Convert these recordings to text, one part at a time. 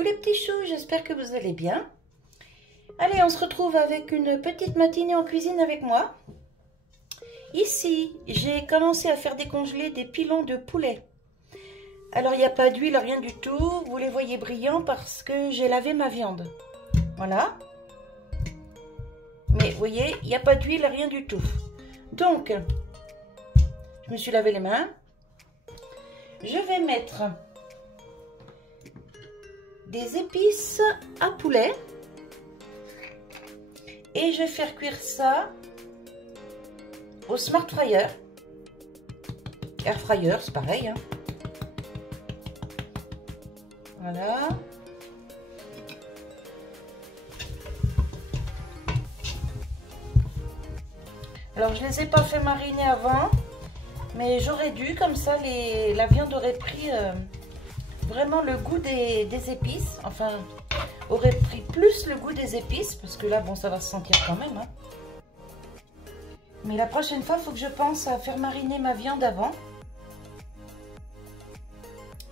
Coucou les petits choux, j'espère que vous allez bien. Allez, on se retrouve avec une petite matinée en cuisine avec moi. Ici, j'ai commencé à faire décongeler des pilons de poulet. Alors, il n'y a pas d'huile, rien du tout. Vous les voyez brillants parce que j'ai lavé ma viande. Voilà. Mais vous voyez, il n'y a pas d'huile, rien du tout. Donc, je me suis lavé les mains. Je vais mettre des épices à poulet. Et je vais faire cuire ça au Smart Fryer. Air Fryer, c'est pareil. Hein. Voilà. Alors, je ne les ai pas fait mariner avant. Mais j'aurais dû, comme ça, la viande aurait pris vraiment le goût des épices. Enfin, aurait pris plus le goût des épices. Parce que là, bon, ça va se sentir quand même. Hein. Mais la prochaine fois, il faut que je pense à faire mariner ma viande avant.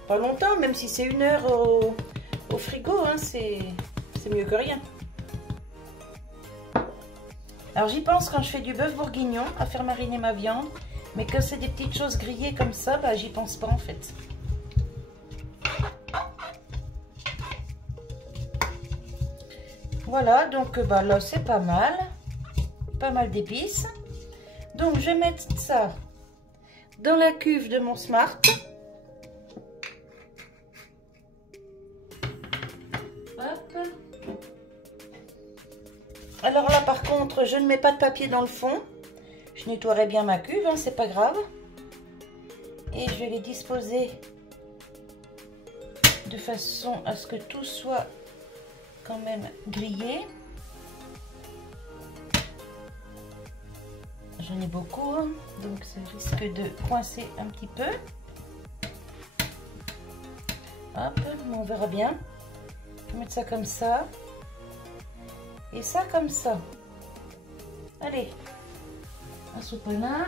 Pas longtemps, même si c'est 1 heure au frigo, hein, c'est mieux que rien. Alors j'y pense quand je fais du bœuf bourguignon, à faire mariner ma viande. Mais quand c'est des petites choses grillées comme ça, bah, j'y pense pas en fait. Voilà, donc bah, là c'est pas mal. Pas mal d'épices. Donc je vais mettre ça dans la cuve de mon Smart. Hop. Alors là par contre, je ne mets pas de papier dans le fond. Je nettoierai bien ma cuve, hein, c'est pas grave. Et je vais les disposer de façon à ce que tout soit quand même grillé. J'en ai beaucoup, hein, donc ça risque de coincer un petit peu. Hop, on verra bien. Je vais mettre ça comme ça. Et ça comme ça. Allez. Un sopalin.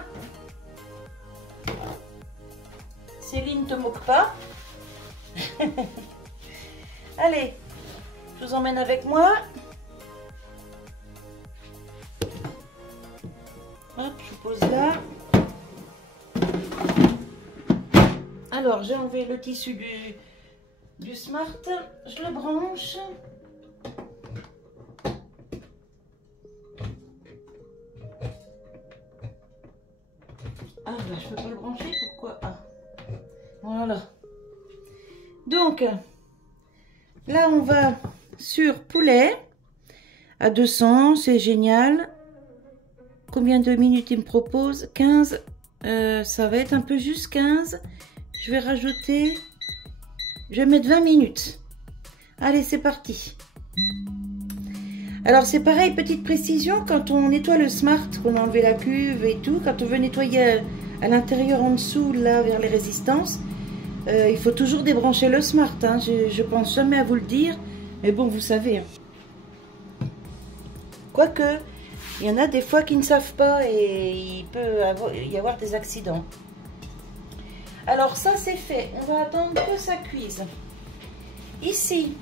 Céline, te moque pas. Allez, je vous emmène avec moi. Hop, je pose là. Alors, j'ai enlevé le tissu du Smart. Je le branche. Ah, bah, je peux pas le brancher, pourquoi? Ah, voilà. Donc, là, on va sur poulet à 200, c'est génial. Combien de minutes il me propose? 15. Ça va être un peu juste 15. Je vais rajouter... Je vais mettre 20 minutes. Allez, c'est parti. Alors, c'est pareil, petite précision, quand on nettoie le Smart, qu'on a enlevé la cuve et tout, quand on veut nettoyer à l'intérieur en dessous, là, vers les résistances, il faut toujours débrancher le Smart. Hein. Je pense jamais à vous le dire, mais bon, vous savez. Hein. Quoique, il y en a des fois qui ne savent pas et il peut y avoir des accidents. Alors, ça, c'est fait. On va attendre que ça cuise. Ici,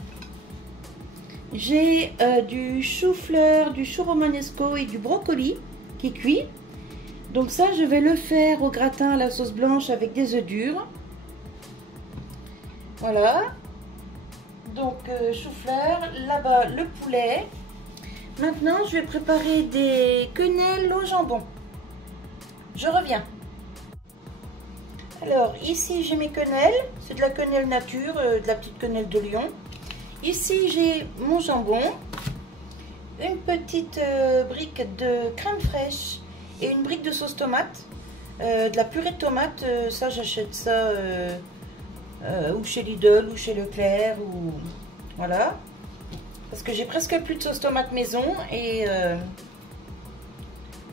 j'ai du chou-fleur, du chou romanesco et du brocoli qui cuit. Donc ça, je vais le faire au gratin à la sauce blanche avec des œufs durs. Voilà. Donc chou-fleur, là-bas le poulet. Maintenant, je vais préparer des quenelles au jambon. Je reviens. Alors, ici, j'ai mes quenelles. C'est de la quenelle nature, de la petite quenelle de Lyon. Ici, j'ai mon jambon, une petite brique de crème fraîche et une brique de sauce tomate, de la purée de tomate. Ça, j'achète ça ou chez Lidl ou chez Leclerc. Ou... Voilà. Parce que j'ai presque plus de sauce tomate maison et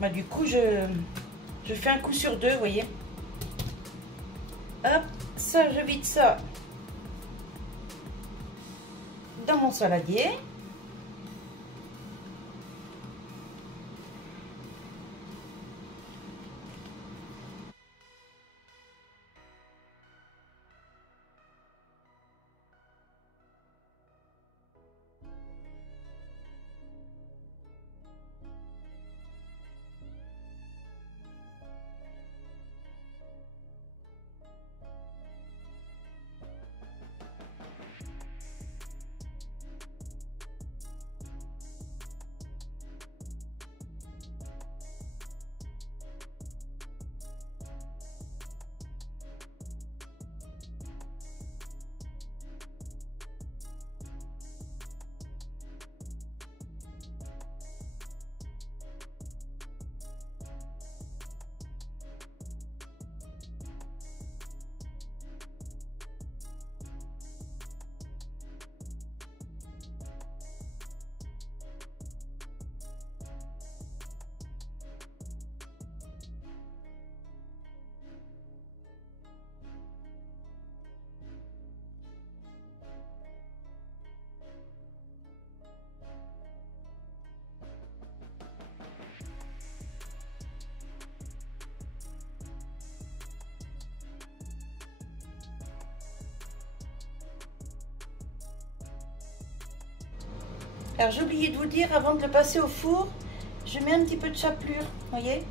bah, du coup, je fais un coup sur deux, vous voyez. Hop, ça, je vide ça dans mon saladier. Alors j'ai oublié de vous dire, avant de le passer au four, je mets un petit peu de chapelure, voyez.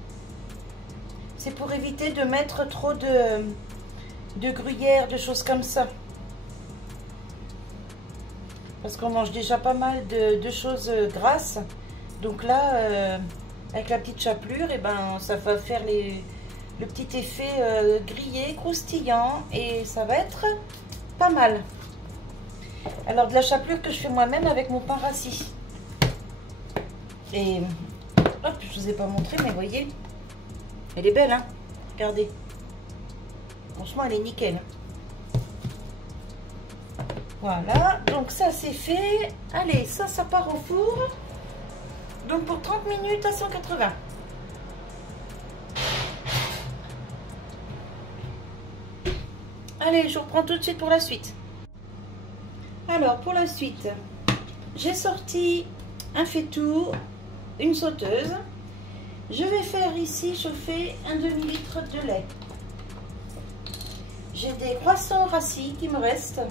C'est pour éviter de mettre trop de gruyère, de choses comme ça. Parce qu'on mange déjà pas mal de choses grasses. Donc là, avec la petite chapelure, et ben, ça va faire le petit effet grillé, croustillant. Et ça va être pas mal. Alors de la chapelure que je fais moi-même avec mon pain rassis. Et hop, je vous ai pas montré, mais voyez, elle est belle, hein. Regardez. Franchement, elle est nickel. Voilà, donc ça c'est fait. Allez, ça part au four. Donc pour 30 minutes à 180. Allez, je reprends tout de suite pour la suite. Alors, pour la suite, j'ai sorti un faitout, une sauteuse. Je vais faire ici chauffer un demi-litre de lait. J'ai des croissants rassis qui me restent.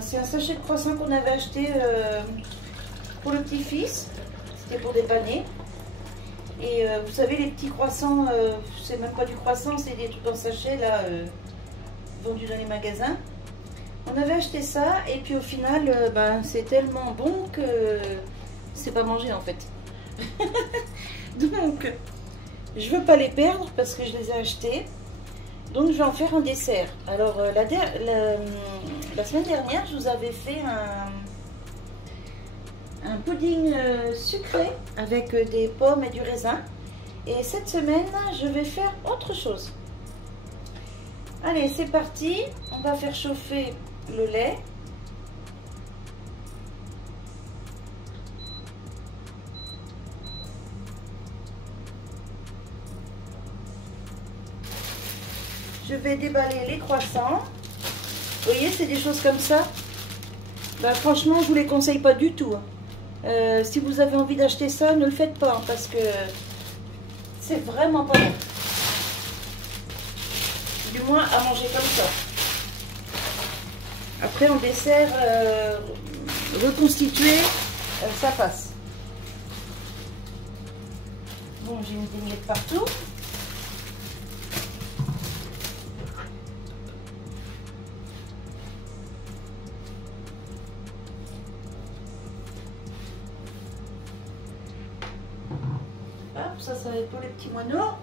C'est un sachet de croissants qu'on avait acheté pour le petit-fils. C'était pour dépanner. Et vous savez, les petits croissants, c'est même pas du croissant, c'est des trucs en sachet là, vendus dans les magasins. On avait acheté ça et puis au final, ben, c'est tellement bon que c'est pas mangé en fait. Donc, je veux pas les perdre parce que je les ai achetés. Donc, je vais en faire un dessert. Alors, la semaine dernière, je vous avais fait un pudding sucré avec des pommes et du raisin. Et cette semaine, je vais faire autre chose. Allez, c'est parti. On va faire chauffer le lait. Je vais déballer les croissants. Vous voyez, c'est des choses comme ça. Bah, franchement, je ne vous les conseille pas du tout. Si vous avez envie d'acheter ça, ne le faites pas, hein, parce que c'est vraiment pas bon. Du moins à manger comme ça. Après, en dessert reconstitué, ça passe. Bon, j'ai mis des miettes partout. Hop, ça va être pour les petits moineaux.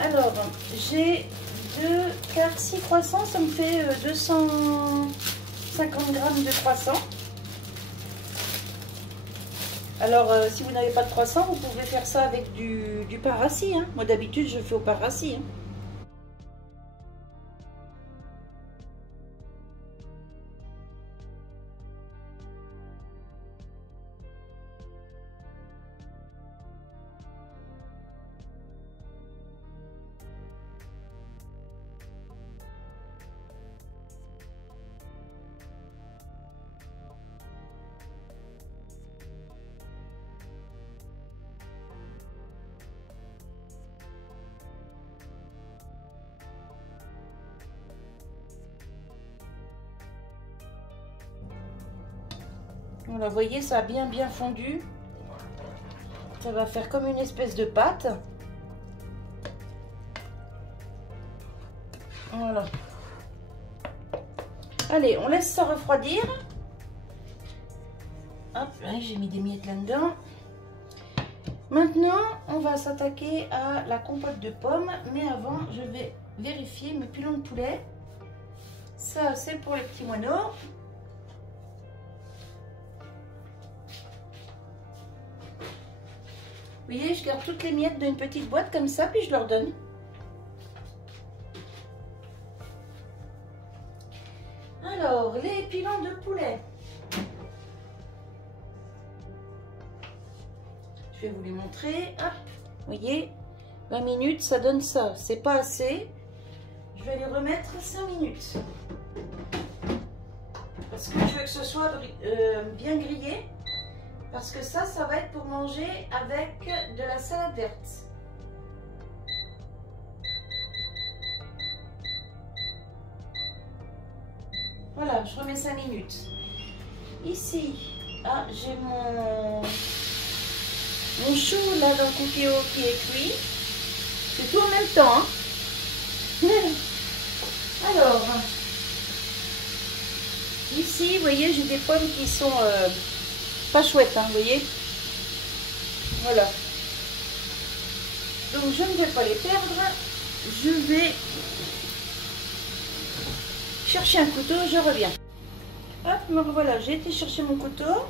Alors, j'ai 2 quarts 6 croissants, ça me fait 250 grammes de croissants. Alors, si vous n'avez pas de croissant, vous pouvez faire ça avec du pain rassis. Hein. Moi, d'habitude, je fais au pain rassis. Hein. Voilà, vous voyez, ça a bien fondu. Ça va faire comme une espèce de pâte. Voilà. Allez, on laisse ça refroidir. Hop, j'ai mis des miettes là-dedans. Maintenant, on va s'attaquer à la compote de pommes. Mais avant, je vais vérifier mes pilons de poulet. Ça, c'est pour les petits moineaux. Vous voyez, je garde toutes les miettes d'une petite boîte comme ça, puis je leur donne. Alors, les pilons de poulet. Je vais vous les montrer. Hop, vous voyez, 20 minutes, ça donne ça. C'est pas assez. Je vais les remettre 5 minutes. Parce que je veux que ce soit bien grillé. Parce que ça va être pour manger avec de la salade verte. Voilà, je remets 5 minutes. Ici, ah, j'ai mon chou là dans le cookéo qui est cuit. C'est tout en même temps. Hein. Alors, ici, vous voyez, j'ai des pommes qui sont pas chouettes, hein, vous voyez. Voilà. Donc, je ne vais pas les perdre. Je vais chercher un couteau, je reviens. Hop, me revoilà, j'ai été chercher mon couteau.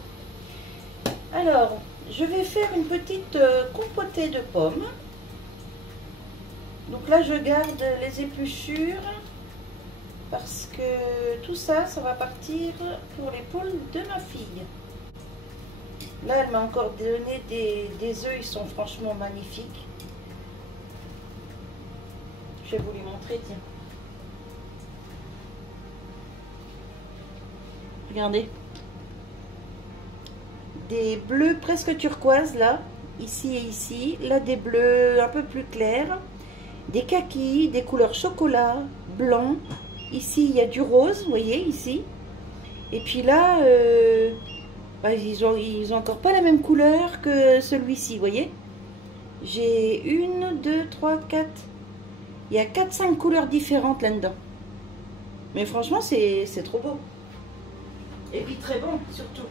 Alors, je vais faire une petite compotée de pommes. Donc là, je garde les épluchures parce que tout ça, ça va partir pour l'épaule de ma fille. Là, elle m'a encore donné des œufs, ils sont franchement magnifiques. Je vais vous les montrer, tiens. Regardez. Des bleus presque turquoise là, ici et ici. Là, des bleus un peu plus clairs. Des kakis, des couleurs chocolat, blanc. Ici, il y a du rose, vous voyez, ici. Et puis là, bah, ils ont encore pas la même couleur que celui-ci, vous voyez. J'ai 1, 2, 3, 4. Il y a 4-5 couleurs différentes là-dedans. Mais franchement, c'est trop beau. Et puis très bon, surtout.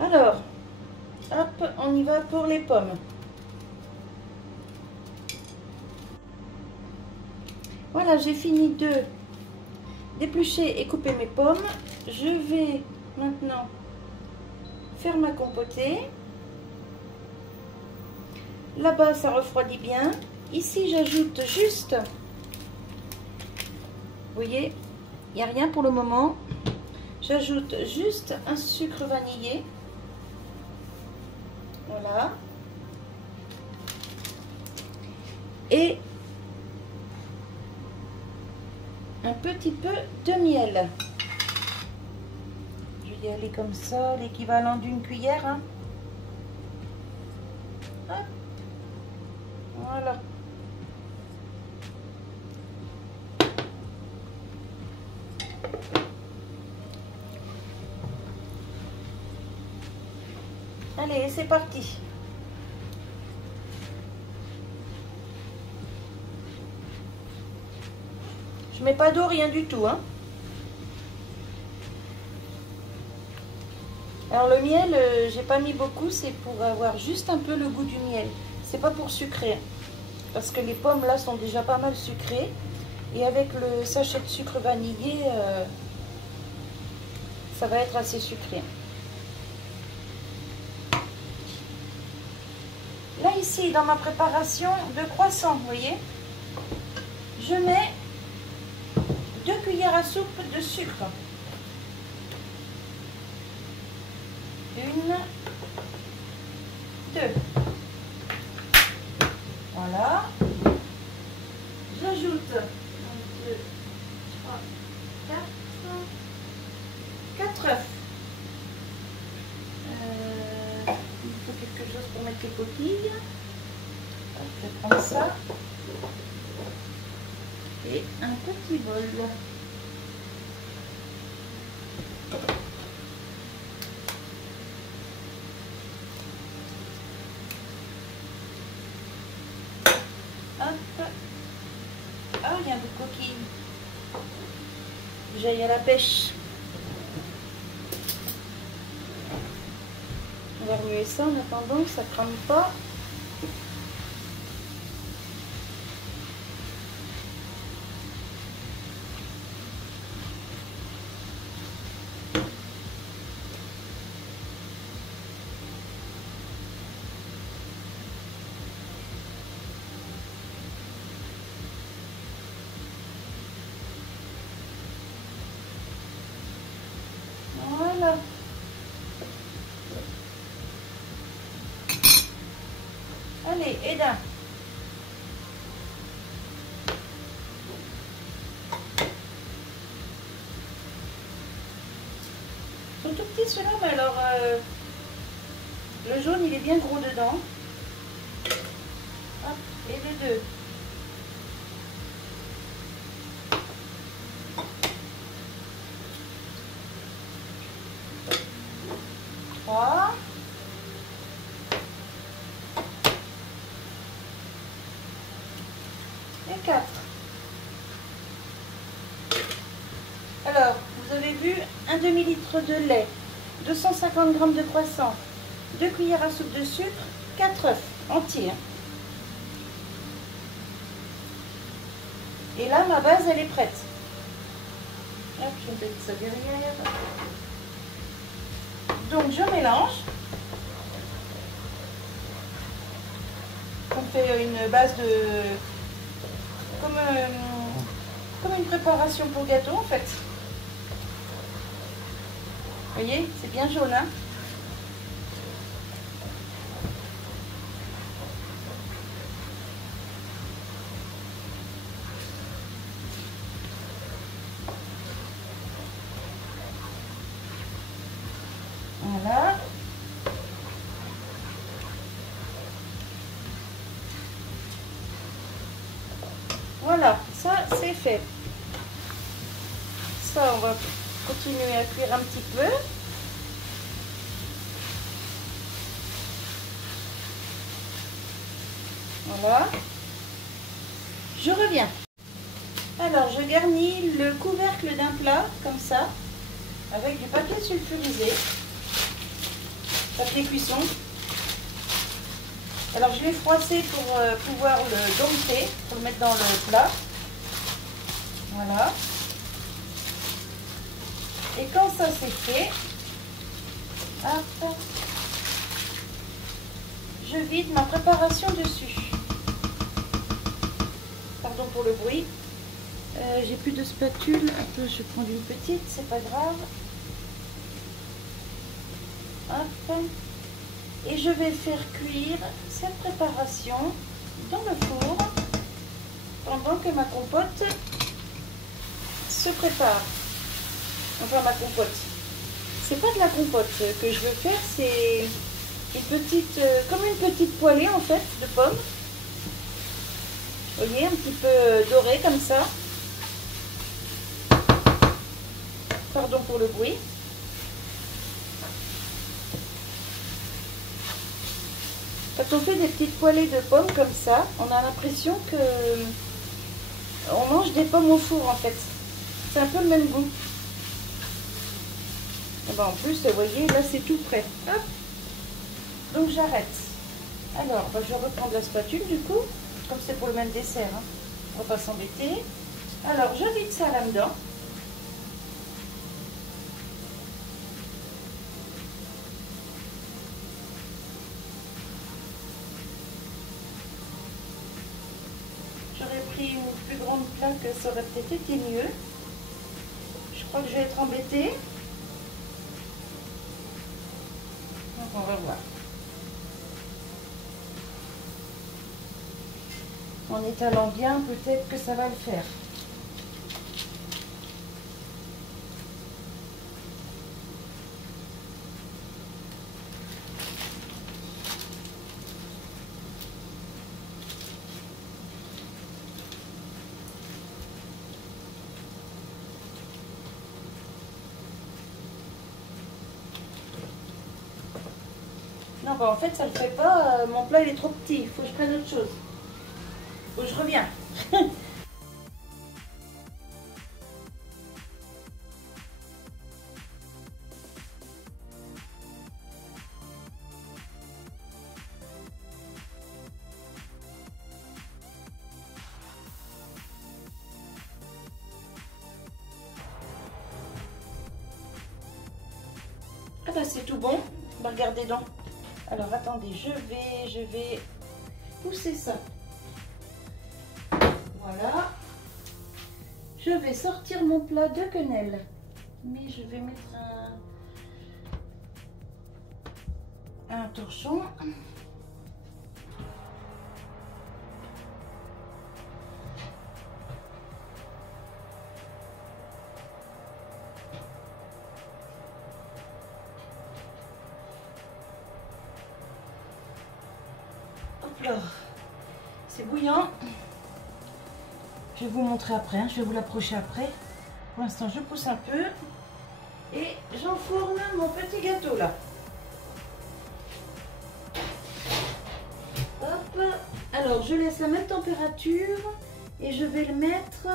Alors, hop, on y va pour les pommes. Voilà, j'ai fini de d'éplucher et couper mes pommes. Je vais maintenant faire ma compotée. Là-bas, ça refroidit bien. Ici, j'ajoute juste... Vous voyez, il n'y a rien pour le moment. J'ajoute juste un sucre vanillé. Voilà. Et un petit peu de miel. Je vais y aller comme ça, l'équivalent d'une cuillère. Hein. Hop. Voilà. Allez, c'est parti. Je mets pas d'eau, rien du tout, hein. Alors le miel, j'ai pas mis beaucoup, c'est pour avoir juste un peu le goût du miel. C'est pas pour sucrer, parce que les pommes là sont déjà pas mal sucrées. Et avec le sachet de sucre vanillé, ça va être assez sucré. Là ici, dans ma préparation de croissant, vous voyez, je mets 2 cuillères à soupe de sucre. 1, 2. Voilà. J'ajoute 1, 2, 3, 4 œufs. Il faut quelque chose pour mettre les coquilles. Je vais prendre ça. Et un petit bol. Hop. Ah, il y a un bout de coquille. J'aille à la pêche. On va remuer ça en attendant que ça ne crame pas. Voilà. Allez, Eda. Ils sont tout petits ceux-là, mais alors le jaune il est bien gros dedans. Hop, et les deux. 4. Alors, vous avez vu, un demi-litre de lait, 250 g de croissant, 2 cuillères à soupe de sucre, 4 œufs entiers. Et là, ma base, elle est prête. Hop, je vais mettre ça derrière. Donc, je mélange. On fait une base de... comme une préparation pour gâteau, en fait. Vous voyez, c'est bien jaune, hein? Voilà. Voilà, ça c'est fait. Ça, on va continuer à cuire un petit peu. Voilà. Je reviens. Alors, je garnis le couvercle d'un plat, comme ça, avec du papier sulfurisé. Papier cuisson. Alors, je l'ai froissé pour pouvoir le dompter, pour le mettre dans le plat. Voilà. Et quand ça c'est fait, hop, je vide ma préparation dessus. Pardon pour le bruit. J'ai plus de spatule. Attends, je vais prendre une petite, c'est pas grave. Hop. Et je vais faire cuire cette préparation dans le four pendant que ma compote se prépare. Enfin, ma compote. C'est pas de la compote que je veux faire, c'est une petite, comme une petite poêlée en fait de pommes. Vous voyez, un petit peu doré comme ça. Pardon pour le bruit. Quand on fait des petites poêlées de pommes comme ça, on a l'impression que on mange des pommes au four en fait. C'est un peu le même goût. Et ben en plus, vous voyez, là c'est tout prêt. Hop. Donc j'arrête. Alors, ben, je reprends de la spatule du coup, comme c'est pour le même dessert. Hein. On va pas s'embêter. Alors, je vide ça là-dedans. J'aurais pris une plus grande plaque, ça aurait peut-être été mieux. Je crois que je vais être embêtée. Donc on va voir. En étalant bien, peut-être que ça va le faire. Non, bah en fait, ça ne le fait pas. Mon plat, il est trop petit. Il faut que je prenne autre chose. Faut que je reviens. Ah bah c'est tout bon. Bah regardez donc. Alors attendez, je vais pousser ça. Voilà. Je vais sortir mon plat de quenelle. Mais je vais mettre un torchon. C'est bouillant. Je vais vous montrer après, hein. Je vais vous l'approcher après. Pour l'instant, je pousse un peu et j'enfourne mon petit gâteau là. Hop. Alors, je laisse la même température Et je vais le mettre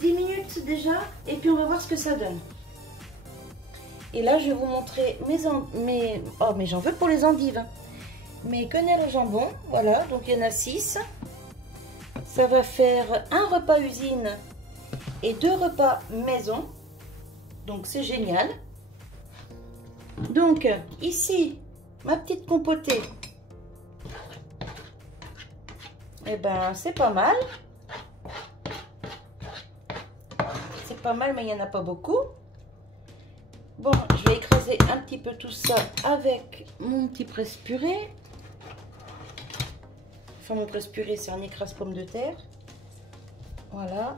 10 minutes déjà. Et puis on va voir ce que ça donne. Et là, je vais vous montrer oh, mais j'en veux pour les endives. Mes quenelles au jambon. Voilà, donc il y en a 6. Ça va faire un repas usine et 2 repas maison. Donc c'est génial. Donc ici, ma petite compotée. Eh ben, c'est pas mal. C'est pas mal, mais il n'y en a pas beaucoup. Bon, je vais écraser un petit peu tout ça avec mon petit presse-purée. Enfin, mon presse-purée, c'est un écrase pomme de terre. Voilà.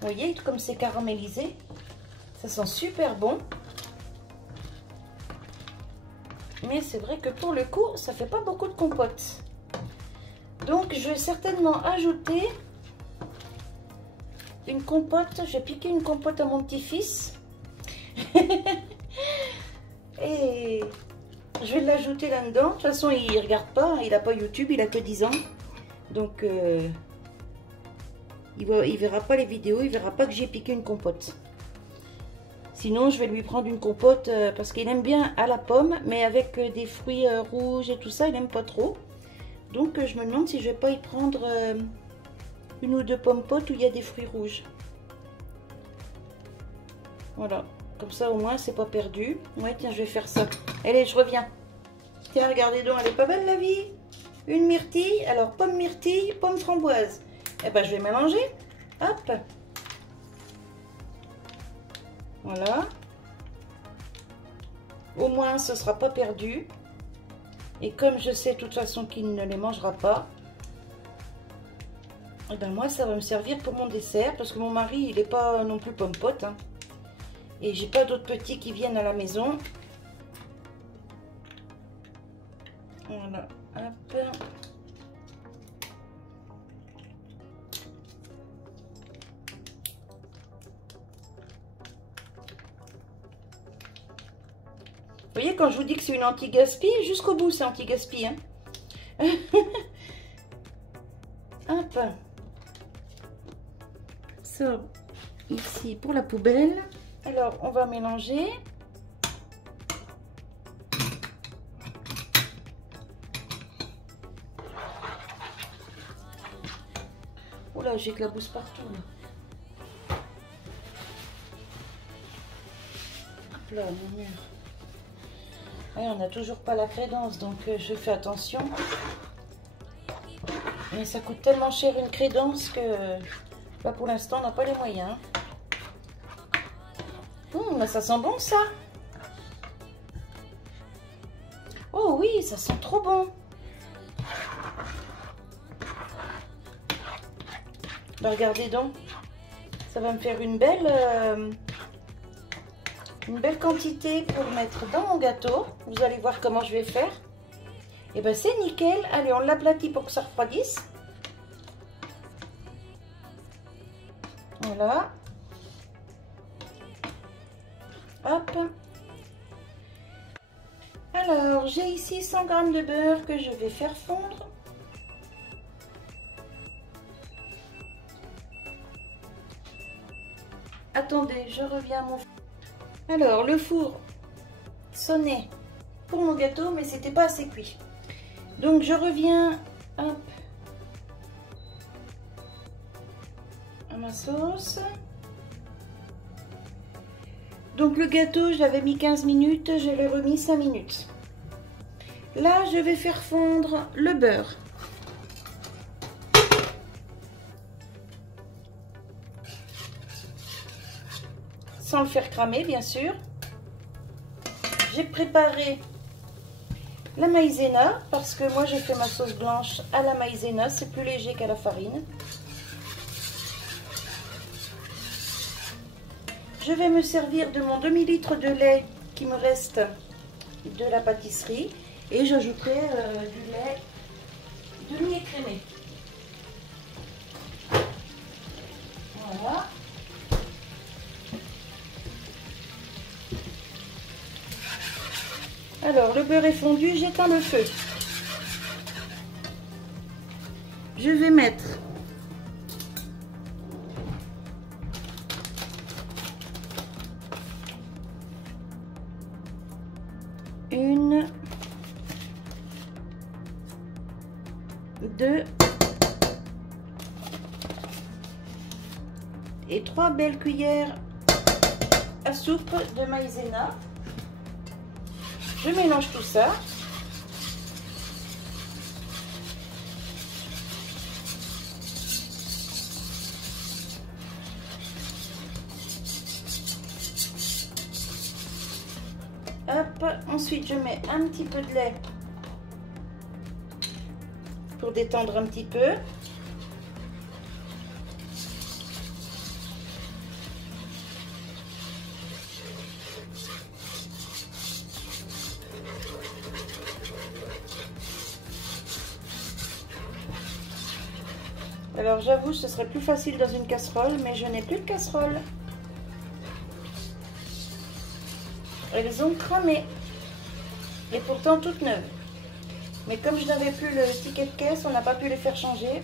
Vous voyez, comme c'est caramélisé, ça sent super bon. Mais c'est vrai que pour le coup, ça fait pas beaucoup de compote. Donc, je vais certainement ajouter une compote. J'ai piqué une compote à mon petit-fils. Et je vais l'ajouter là-dedans. De toute façon, il ne regarde pas. Il n'a pas YouTube, il a que 10 ans. Donc, il verra pas les vidéos. Il verra pas que j'ai piqué une compote. Sinon, je vais lui prendre une compote parce qu'il aime bien à la pomme, mais avec des fruits rouges et tout ça, il n'aime pas trop. Donc, je me demande si je vais pas y prendre une ou 2 pommes potes où il y a des fruits rouges. Voilà, comme ça au moins c'est pas perdu. Ouais, tiens, je vais faire ça. Allez, je reviens. Tiens, regardez donc, elle est pas belle la vie. Une myrtille, alors pomme myrtille, pomme framboise. Eh ben, je vais mélanger. Hop. Voilà. Au moins, ce ne sera pas perdu. Et comme je sais de toute façon qu'il ne les mangera pas, et ben moi, ça va me servir pour mon dessert. Parce que mon mari, il n'est pas non plus pomme pote. Hein. Et j'ai pas d'autres petits qui viennent à la maison. Voilà. Hop. Vous voyez, quand je vous dis que c'est une anti-gaspi, jusqu'au bout c'est anti-gaspi. Hein. Hop. Ça, ici pour la poubelle. Alors, on va mélanger. Oula, j'éclabousse partout. Là. Hop là, mon mur. Ouais, on n'a toujours pas la crédence, donc je fais attention. Mais ça coûte tellement cher une crédence que là, pour l'instant, on n'a pas les moyens. Mais ça sent bon, ça. Oh oui, ça sent trop bon. Bah, regardez donc. Ça va me faire une belle quantité pour mettre dans mon gâteau. Vous allez voir comment je vais faire. Et ben c'est nickel. Allez, on l'aplatit pour que ça refroidisse. Voilà. Hop. Alors, j'ai ici 100 g de beurre que je vais faire fondre. Attendez, je reviens à mon... Alors, le four sonnait pour mon gâteau, mais c'était pas assez cuit. Donc, je reviens, hop, à ma sauce. Donc, le gâteau, je l'avais mis 15 minutes, je l'ai remis 5 minutes. Là, je vais faire fondre le beurre. Sans le faire cramer, bien sûr. J'ai préparé la maïzena parce que moi j'ai fait ma sauce blanche à la maïzena, c'est plus léger qu'à la farine. Je vais me servir de mon demi-litre de lait qui me reste de la pâtisserie et j'ajouterai du lait demi-écrémé. Voilà. Alors, le beurre est fondu, j'éteins le feu. Je vais mettre une, 2 et 3 belles cuillères à soupe de maïzena. Je mélange tout ça. Hop, ensuite je mets un petit peu de lait pour détendre un petit peu. Alors j'avoue, ce serait plus facile dans une casserole, mais je n'ai plus de casserole. Elles ont cramé. Et pourtant toutes neuves. Mais comme je n'avais plus le ticket de caisse, on n'a pas pu les faire changer.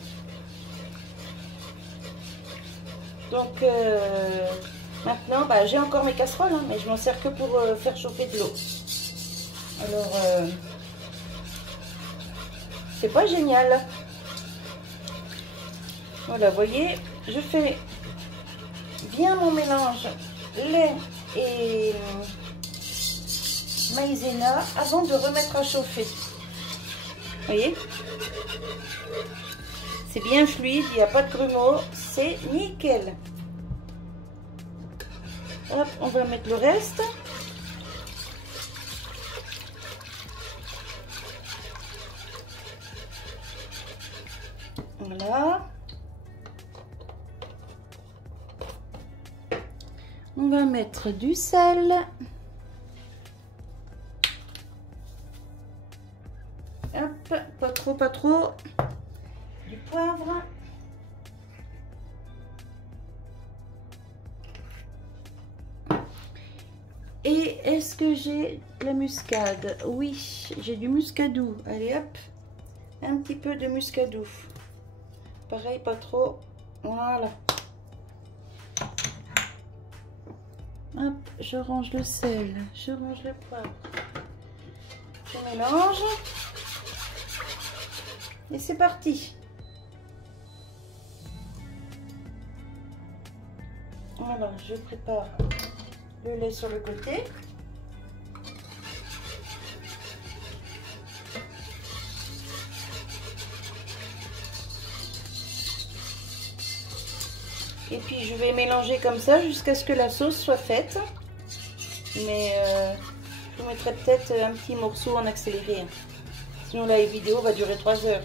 Donc maintenant, bah, j'ai encore mes casseroles, hein, mais je m'en sers que pour faire chauffer de l'eau. Alors, c'est pas génial. Voilà, vous voyez, je fais bien mon mélange lait et maïzena avant de remettre à chauffer. Vous voyez, c'est bien fluide, il n'y a pas de grumeaux, c'est nickel. Hop, on va mettre le reste. Voilà. On va mettre du sel. Hop, pas trop, pas trop. Du poivre. Et est-ce que j'ai de la muscade? Oui, j'ai du muscadou. Allez hop, un petit peu de muscadou. Pareil, pas trop. Voilà. Hop, je range le sel, je range le poivre. Je mélange. Et c'est parti. Voilà, je prépare le lait sur le côté. Et puis je vais mélanger comme ça jusqu'à ce que la sauce soit faite. Mais je vous mettrai peut-être un petit morceau en accéléré. Sinon la vidéo va durer 3 heures.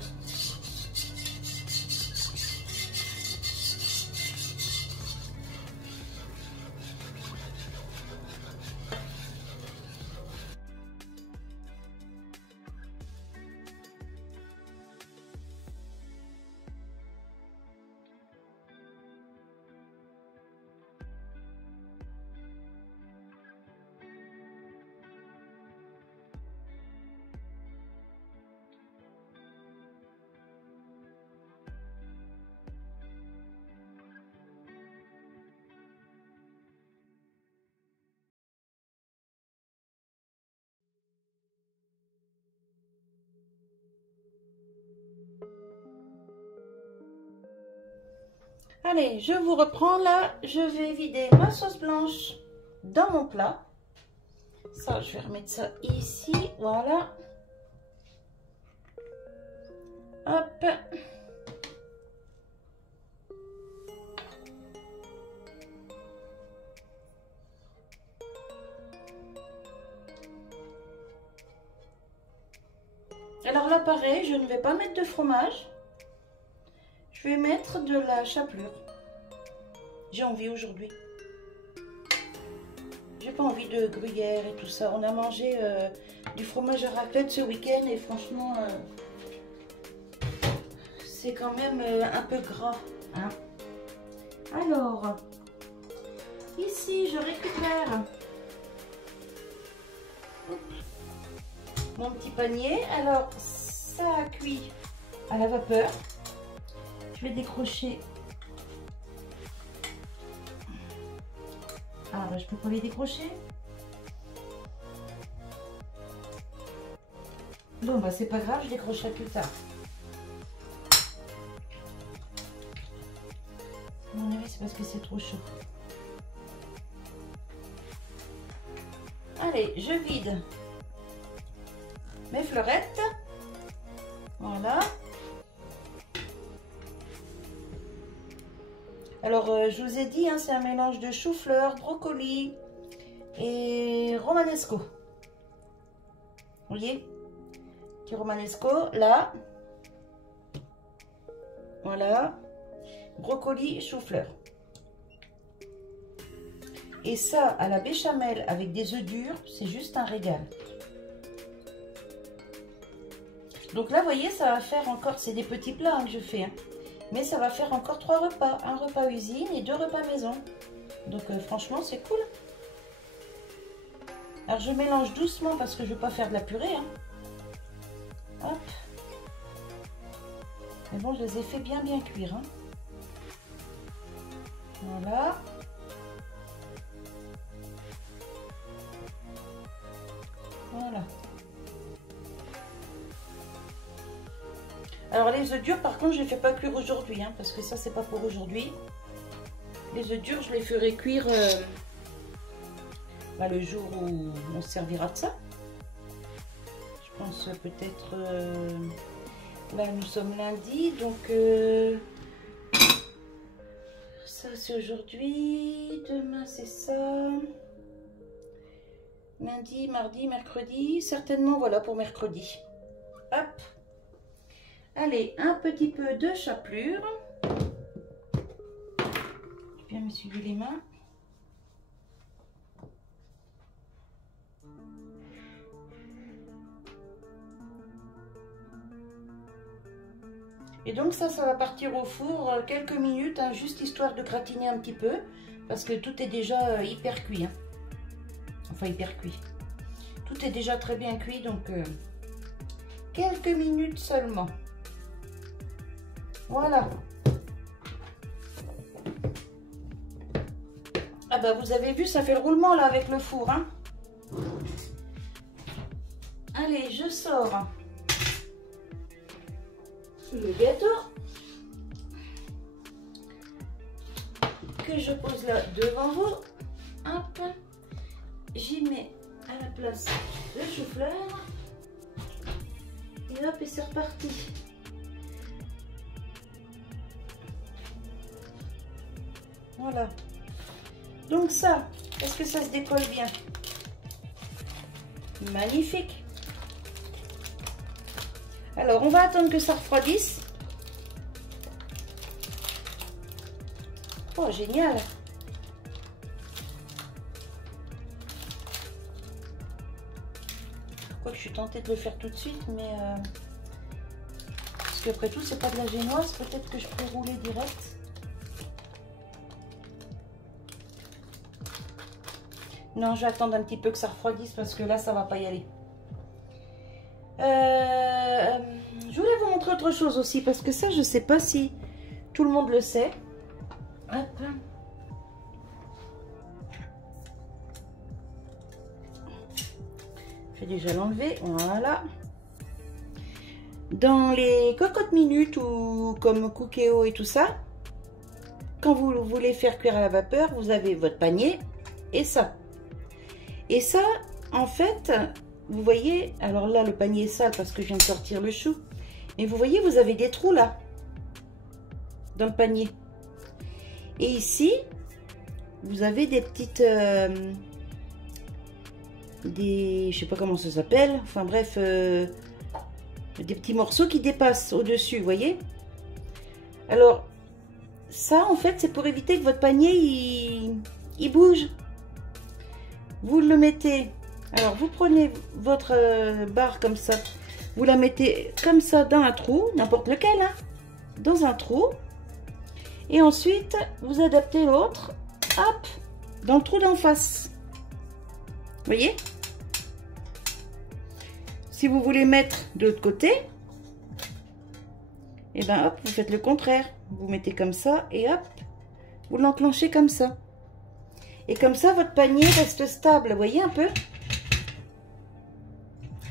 Allez, je vous reprends là. Je vais vider ma sauce blanche dans mon plat. Ça, je vais remettre ça ici. Voilà. Hop. Alors là, pareil, je ne vais pas mettre de fromage. Je vais mettre de la chapelure. J'ai envie aujourd'hui. J'ai pas envie de gruyère et tout ça. On a mangé du fromage à raclette ce week-end et franchement, c'est quand même un peu gras. Hein. Alors, ici, je récupère mon petit panier. Alors, ça a cuit à la vapeur. Je vais décrocher. Ah, bah, je peux pas les décrocher. Bon, bah, c'est pas grave, je décrocherai plus tard. À mon avis, c'est parce que c'est trop chaud. Allez, je vide mes fleurettes. Voilà. Alors, je vous ai dit, hein, c'est un mélange de chou-fleur, brocoli et romanesco. Vous voyez? Petit romanesco, là. Voilà. Brocoli, chou-fleur. Et ça, à la béchamel avec des œufs durs, c'est juste un régal. Donc là, vous voyez, ça va faire encore, c'est des petits plats hein, que je fais. Hein. Mais ça va faire encore 3 repas. Un repas usine et 2 repas maison. Donc franchement, c'est cool. Alors je mélange doucement parce que je ne veux pas faire de la purée. Hein. Hop. Mais bon, je les ai fait bien cuire. Hein. Voilà. Voilà. Alors les œufs durs, par contre, je ne les fais pas cuire aujourd'hui, hein, parce que ça, c'est pas pour aujourd'hui. Les œufs durs, je les ferai cuire le jour où on se servira de ça. Je pense peut-être... là, nous sommes lundi, donc... ça, c'est aujourd'hui. Demain, c'est ça. Lundi, mardi, mercredi. Certainement, voilà, pour mercredi. Hop. Allez, un petit peu de chapelure. Je vais bien m'essuyer les mains. Et donc ça va partir au four quelques minutes, hein, juste histoire de gratiner un petit peu, parce que tout est déjà hyper cuit. Hein. Enfin, hyper cuit. Tout est déjà très bien cuit, donc quelques minutes seulement. Voilà. Ah bah vous avez vu, ça fait le roulement là avec le four. Hein. Allez, je sors le gâteau que je pose là devant vous. Hop. J'y mets à la place le chou-fleur. Et hop, et c'est reparti. Voilà. Donc ça, est-ce que ça se décolle bien? Magnifique. Alors, on va attendre que ça refroidisse. Oh, génial. Quoique je suis tentée de le faire tout de suite, mais... parce qu'après tout, c'est pas de la génoise. Peut-être que je peux rouler direct. Non, je vais attendre un petit peu que ça refroidisse parce que là, ça va pas y aller. Je voulais vous montrer autre chose aussi parce que ça, je sais pas si tout le monde le sait. Hop. Je vais déjà l'enlever. Voilà. Dans les cocottes minutes ou comme Cookéo et tout ça, quand vous voulez faire cuire à la vapeur, vous avez votre panier et ça. Et ça, en fait, vous voyez, alors là, le panier est sale parce que je viens de sortir le chou. Mais vous voyez, vous avez des trous là, dans le panier. Et ici, vous avez des petites... je sais pas comment ça s'appelle. Enfin bref, des petits morceaux qui dépassent au-dessus, vous voyez. Alors, ça, en fait, c'est pour éviter que votre panier, il bouge. Vous le mettez, alors vous prenez votre barre comme ça, vous la mettez comme ça dans un trou, n'importe lequel, hein, dans un trou, et ensuite vous adaptez l'autre, hop, dans le trou d'en face. Vous voyez? Si vous voulez mettre de l'autre côté, et ben hop, vous faites le contraire. Vous mettez comme ça et hop, vous l'enclenchez comme ça. Et comme ça, votre panier reste stable. Vous voyez un peu?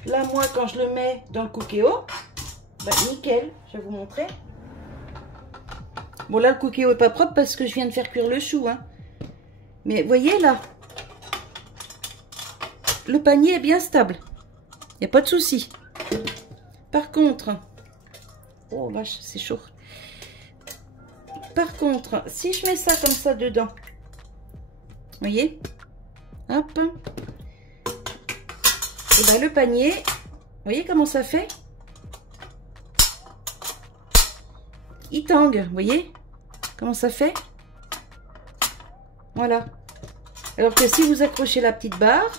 Là, moi, quand je le mets dans le Cookéo, bah, nickel. Je vais vous montrer. Bon, là, le Cookéo est pas propre parce que je viens de faire cuire le chou. Hein. Mais vous voyez, là, le panier est bien stable. Il n'y a pas de souci. Par contre, oh vache, c'est chaud. Par contre, si je mets ça comme ça dedans, vous voyez, hop, et ben le panier, vous voyez comment ça fait? Il tangue, vous voyez comment ça fait? Voilà. Alors que si vous accrochez la petite barre,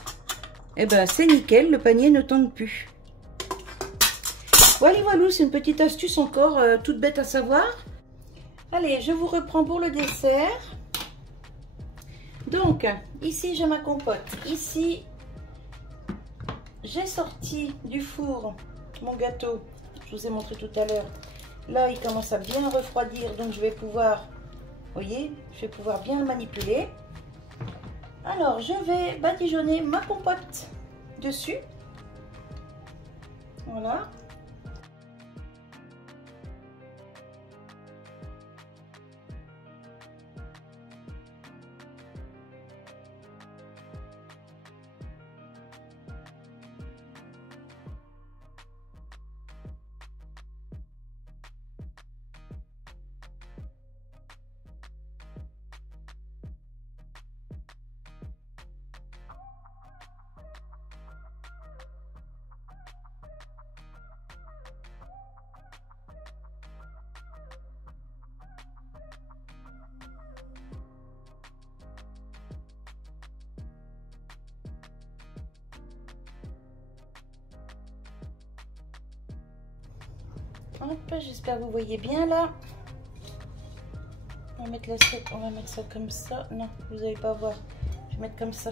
et ben c'est nickel, le panier ne tangue plus. Voilà, voilà, c'est une petite astuce encore, toute bête à savoir. Allez, je vous reprends pour le dessert. Donc, ici j'ai ma compote. Ici, j'ai sorti du four mon gâteau. Je vous ai montré tout à l'heure. Là, il commence à bien refroidir, donc je vais pouvoir, vous voyez, je vais pouvoir bien le manipuler. Alors, je vais badigeonner ma compote dessus. Voilà. Hop, j'espère que vous voyez bien là. On va mettre l'assiette, on va mettre ça comme ça. Non, vous n'allez pas voir. Je vais mettre comme ça.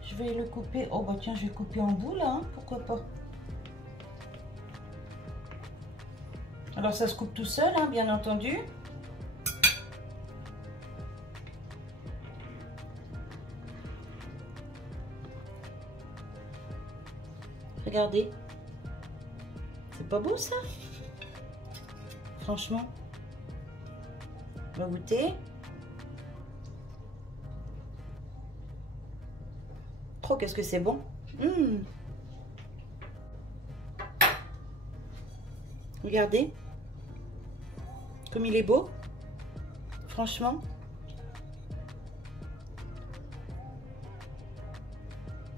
Je vais le couper. Oh bah tiens, je vais couper en bout là, hein, pourquoi pas. Alors ça se coupe tout seul, hein, bien entendu. Regardez. C'est pas beau ça? Franchement. On va goûter. Trop, qu'est-ce que c'est bon. Regardez. Comme il est beau. Franchement.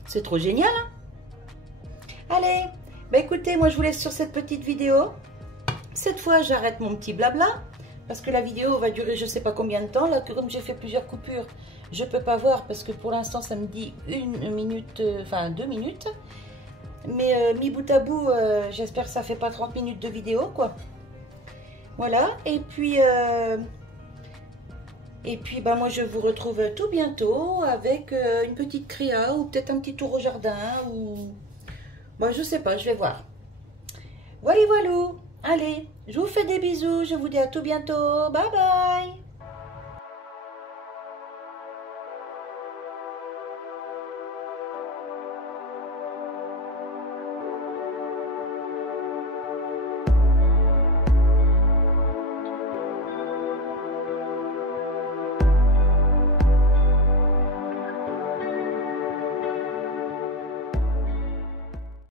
C'est trop génial. Hein? Allez. Bah écoutez, moi je vous laisse sur cette petite vidéo. Cette fois, j'arrête mon petit blabla. Parce que la vidéo va durer je sais pas combien de temps. Là, comme j'ai fait plusieurs coupures, je peux pas voir parce que pour l'instant, ça me dit 1 minute, enfin 2 minutes. Mais mis bout à bout, j'espère que ça fait pas 30 minutes de vidéo, quoi. Voilà. Et puis bah, moi, je vous retrouve tout bientôt avec une petite créa ou peut-être un petit tour au jardin ou... Bon, je sais pas, je vais voir. Voilà, voilà. Allez, je vous fais des bisous. Je vous dis à tout bientôt. Bye bye.